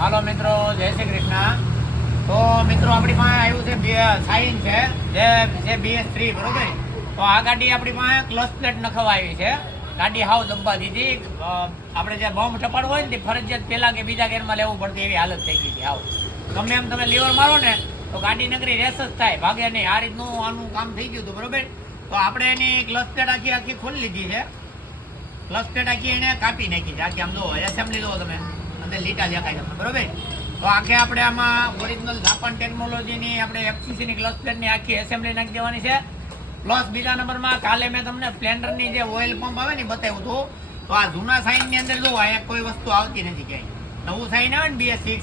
હાલો મિત્રો, જય શ્રી કૃષ્ણ. તો મિત્રો આપણી પાસે આવ્યું છે સાઇન છે જે BS3 બરોબર. તો આ ગાડી આપણી પાસે ક્લચ પ્લેટ નખાવા આવી છે. ગાડી હાવ દબ્બા દીધી. આપણે જે બોમ્બ ટપાડવું હોય ને તે ફરજિયાત પહેલા કે બીજા ગેરમાં લેવું પડતું એવી હાલત થઈ ગઈ છે. હાવ ગમે એમ તમે લીવર મારો ને તો ગાડી નગરી રેસ જ થાય, ભાગે નહીં. આ રીતનું આનું કામ થઈ ગયું હતું બરોબર. તો આપણે એની ક્લચ પ્લેટ આખી ખોલી લીધી છે. ક્લચ પ્લેટ આખી એને કાપી નાખી છે. આખી આમ જો એસેમ્બલી લો તમે, અંદર લીટા દેખાય તમને બરોબર. તો આખે આપણે આમાં ઓરિજિનલ જાપાન ટેકનોલોજીની આપણે FCCની ક્લચ પ્લેટની આખી એસેમ્બલી નાખી દેવાની છે. પ્લસ બીજા નંબરમાં કાલે મેં તમને સ્પ્લેન્ડરની જે ઓઇલ પંપ આવે ને બતાવ્યું હતું. તો આ જૂના સાઇનની અંદર જો અહીંયા કોઈ વસ્તુ આવતી નથી ક્યાંય. નવું સાઇન આવે ને BS6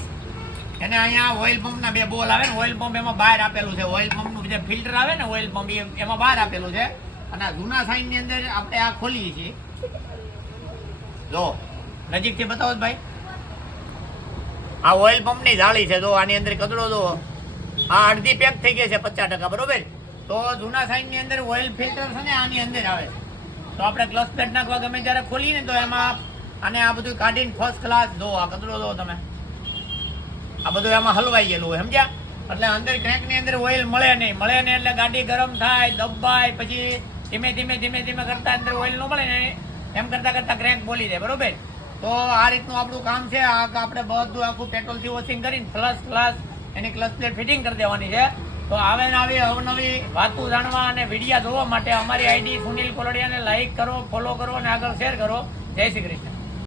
એને અહીંયા ઓઇલ પંપના બે બોલ આવે ને, ઓઇલ પંપ એમાં બહાર આપેલું છે. ઓઇલ પંપનું જે ફિલ્ટર આવે ને ઓઇલ પંપ એમાં બહાર આપેલું છે. અને જૂના સાઇનની અંદર આપણે આ ખોલીએ છીએ. જો નજીકથી બતાવો ભાઈ, આ ઓઇલ પંપની જાળી છે. જો આની અંદર કચરો જો આ અડધી પેક થઈ ગઈ છે 50% બરોબર. તો જૂના સાઇનની અંદર ઓઇલ ફિલ્ટર છે ને આની અંદર આવે છે. તો આપણે ક્લચ પ્લેટ નાખવા ગમે ત્યારે ખોલીએ ને તો એમાં અને આ બધું કાઢીને ફર્સ્ટ ક્લાસ જો આ કચરો જો તમે, આ બધું એમાં હલવાઈ ગયેલું હોય સમજ્યા. એટલે અંદર ક્રેકની અંદર ઓઇલ મળે નહીં એટલે ગાડી ગરમ થાય, દબાય, પછી ધીમે ધીમે કરતા અંદર ઓઇલ ન મળે ને એમ કરતા ક્રેક બોલી જાય બરોબર. તો આ રીતનું આપણું કામ છે. આપણે બધું આખું પેટ્રોલથી વોશિંગ કરીને ફર્સ્ટ ક્લાસ એની ક્લચ પ્લેટ ફિટિંગ કરી દેવાની છે. તો આવે ને આવી અવનવી વાતો જાણવા અને વિડીયા જોવા માટે અમારી ID સુનિલ કોલડિયાને લાઈક કરો, ફોલો કરો અને આગળ શેર કરો. જય શ્રી કૃષ્ણ.